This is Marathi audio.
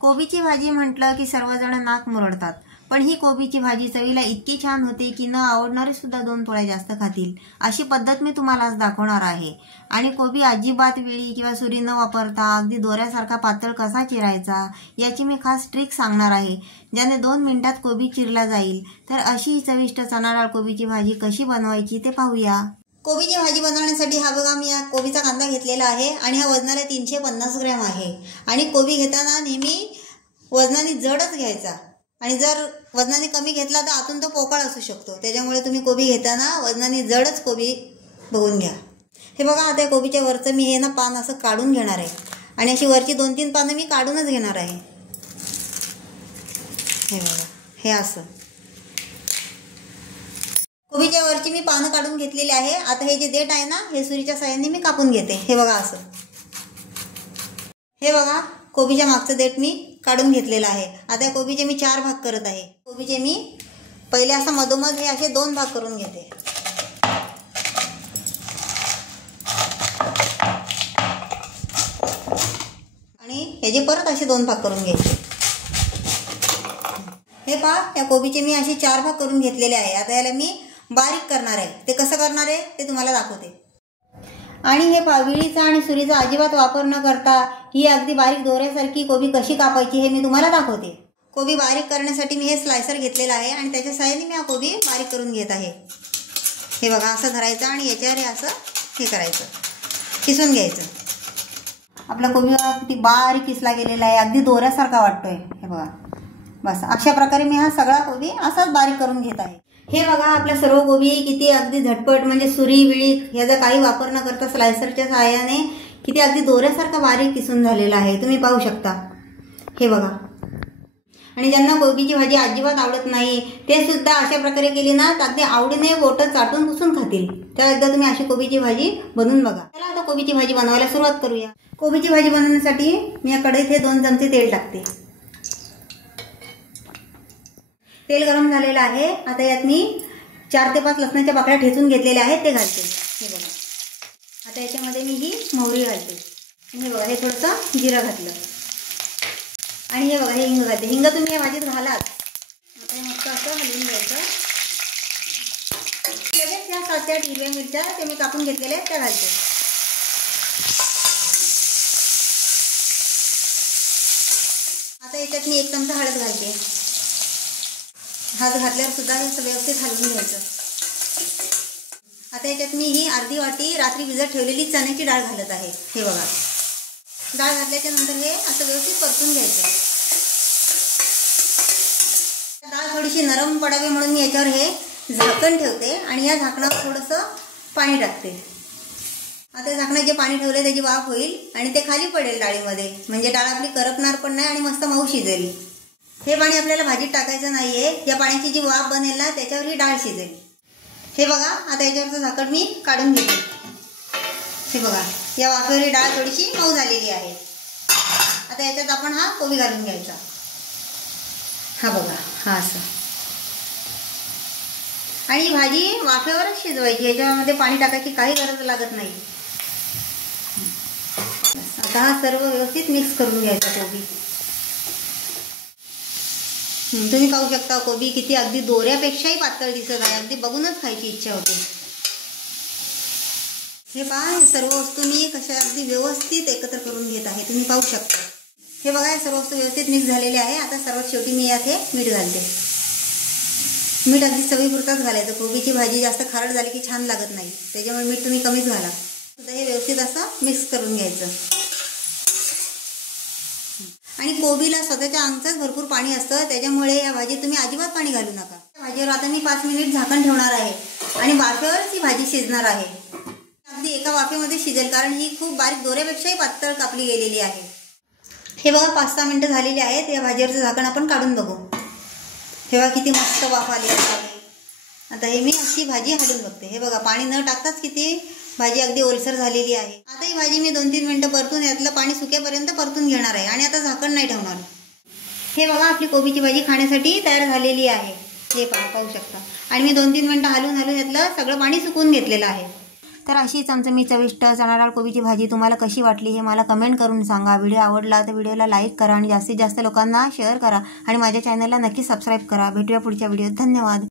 कोबीची भाजी म्हटलं की सर्वजण नाक मुरडतात, पण ही कोबीची भाजी चवीला इतकी छान होते की न आवडणारे सुद्धा 2 पोळ्या जास्त खातील अशी पद्धत मी तुम्हाला आज दाखवणार आहे। आणि कोबी अजिबात विळी किंवा सुरी न वापरता अगदी दोऱ्यासारखा पातळ कसा चिरायचा याची मी खास ट्रिक सांगणार आहे, ज्याने 2 मिनिटात कोबी चिरला जाईल। तर अशी चविष्ट चणा डाळ कोबीची भाजी कशी बनवायची ते पाहूया। कोबीची भाजी बनवण्यासाठी हा बघा मी कोबीचा कांदा घेतलेला आहे आणि हा वजनाला 350 ग्रॅम आहे। आणि कोबी घेताना नेहमी वजनाने जडच घ्यायचा, आणि जर वजनाने कमी घेतला तर आतून तो पोकळ असू शकतो, त्याच्यामुळे तुम्ही कोबी घेताना वजनाने जडच कोबी बघून घ्या। हे बघा आता या कोबीच्या वरचं मी हे ना पान असं काढून घेणार आहे, आणि अशी वरची 2-3 पानं मी काढूनच घेणार आहे। हे बघा हे असं कोबीच्या वरची मी पानं काढून घेतलेली आहे। आता हे जे देठ आहे ना हे सुरीच्या साहाय्याने मी कापून घेते। हे बघा असं, हे बघा कोबीच्या मागचं देठ मी काढून घेतलेलं आहे। आता या कोबीचे मी 4 भाग करत आहे। कोबीचे मी पहिले असं मधोमध हे असे 2 भाग करून घेते, आणि ह्याचे परत असे 2 भाग करून घ्यायचे। हे पहा या कोबीचे मी असे 4 भाग करून घेतलेले आहे। आता याला मी बारीक करणार आहे, ते कसं करणार आहे ते तुम्हाला दाखवते। आणि हे विळीचा आणि सुरीचा अजिबात वापर न करता ही अगदी बारीक दोऱ्यासारखी कोबी कशी कापायची हे मी तुम्हाला दाखवते। कोबी बारीक करण्यासाठी मी हे स्लायसर घेतलेलं आहे, आणि त्याच्या साहाय्याने मी हा कोबी बारीक करून घेत आहे। हे बघा असं धरायचं आणि याच्यावर हे असं हे करायचं, किसून घ्यायचं। आपला कोबी किती बारीक किसला गेलेला आहे, अगदी दोऱ्यासारखा वाटतोय। हे बघा बस अशा प्रकारे मी हा सगळा कोबी असाच बारीक करून घेत आहे। हे बघा आपला सर्व कोबी किती अगदी झटपट, म्हणजे सुरी विळी याचा काही वापर न करता स्लायसरच्या सहाय्याने किती अगदी दोऱ्यासारखा बारीक किसून झालेला आहे, तुम्ही पाहू शकता। हे बघा, आणि ज्यांना कोबीची भाजी अजिबात आवडत नाही ते सुद्धा अशा प्रकारे केली ना तर अगदी आवडीने बोटं चाटून पुसून खातील। तर एकदा तुम्ही अशी कोबीची भाजी बनवून बघा। चला आता कोबीची भाजी बनवायला सुरुवात करूया। कोबीची भाजी बनवण्यासाठी मी या कढईत हे 2 चमचे तेल टाकते। तेल गरम झालेलं आहे। आता यात मी 4 ते 5 लसणाच्या पाकळ्या ठेचून घेतलेल्या आहेत ते घालते। हे बघा आता याच्यामध्ये मी ही मोहरी घालते। हे बघा हे थोडंसं जिरं घातलं, आणि हे बघा हे हिंग घालते। हिंग तुम्ही या भाजीत घालाच। आता हे मस्त असं हलवून घ्यायचं। लगेच या 7 ते 8 हिरव्या मिरच्या ते मी कापून घेतलेल्या आहेत त्या घालते। आता याच्यात मी 1 चमचा हळद घालते। हळद घातल्यावर सुद्धा हे व्यवस्थित हलवून घ्यायचं। आता याच्यात मी ही अर्धी वाटी रात्री भिजत ठेवलेली चण्याची डाळ घालत आहे। हे बघा डाळ घातल्याच्या नंतर हे असं व्यवस्थित परतून घ्यायचं। डाळ थोडीशी नरम पडावी म्हणून मी याच्यावर हे झाकण ठेवते, आणि या झाकणावर थोडंसं पाणी टाकते। आता झाकणात जे पाणी ठेवले त्याची वाफ होईल आणि ते खाली पडेल डाळीमध्ये, म्हणजे डाळ आपली करपणार पण नाही आणि मस्त मऊ शिजेल। हे पाणी आपल्याला भाजीत टाकायचं नाहीये, या पाण्याची जी वाफ बनेल ना त्याच्यावर ही डाळ शिजेल। हे बघा आता याच्यावरचं झाकण मी काढून घेते। हे बघा या वाफेवर ही डाळ थोडीशी मऊ झालेली आहे। आता याच्यात आपण हा कोबी घालून घ्यायचा। हा बघा हा असं, आणि ही भाजी वाफेवरच शिजवायची, याच्यामध्ये पाणी टाकायची काही गरज लागत नाही। आता हा सर्व व्यवस्थित मिक्स करून घ्यायचा कोबी। तुम्ही पाहू शकता कोबी किती अगदी दोऱ्यापेक्षाही पातळ दिसत आहे, अगदी बघूनच खायची इच्छा होते। हे पहा सर्व वस्तू मी कशा अगदी व्यवस्थित एकत्र करून घेत आहे, तुम्ही पाहू शकता। हे बघा हे सर्व वस्तू व्यवस्थित मिक्स झालेले आहे। आता सर्वात शेवटी मी यात हे मीठ घालते। मीठ अगदी चवीपुरताच घालायचं, कोबीची भाजी जास्त खारट झाली की छान लागत नाही, त्याच्यामुळे मीठ तुम्ही कमीच घाला। आता हे व्यवस्थित असं मिक्स करून घ्यायचं। आणि कोबीला स्वतःच्या अंगचंच भरपूर पाणी असतं, त्याच्यामुळे या भाजीत तुम्ही अजिबात पाणी घालू नका। भाजीवर आता मी 5 मिनिट झाकण ठेवणार आहे, आणि वाफेवरच ही भाजी शिजणार आहे। अगदी एका वाफेमध्ये शिजेल, कारण ही खूप बारीक दोऱ्यापेक्षाही पातळ कापली गेलेली आहे। हे बघा 5-6 मिनिटं झालेली आहेत। या भाजीवरचं झाकण आपण काढून बघू। हे बघा किती मस्त वाफ आली आहे। आता हे मी अशी भाजी हलवून बघते। हे बघा पाणी न टाकताच किती भाजी अगदी ओलसर झालेली आहे। आता ही भाजी मी 2-3 मिनिटं परतून यातलं पाणी सुकेपर्यंत परतून घेणार आहे, आणि आता झाकण नाही ठेवणार। हे बघा आपली कोबीची भाजी खाण्यासाठी तयार झालेली आहे। हे पाहू शकता, आणि मी 2-3 मिनिटं हलवून यातलं सगळं पाणी सुकवून घेतलेलं आहे। तर अशी चमचमी चविष्ट चणा डाळ कोबीची भाजी तुम्हाला कशी वाटली हे मला कमेंट करून सांगा. व्हिडिओ आवडला तर व्हिडिओला लाईक करा आणि जास्तीत जास्त लोकांना शेअर करा आणि माझ्या चॅनलला नक्की सबस्क्राईब करा. भेटूया पुढच्या व्हिडिओत. धन्यवाद.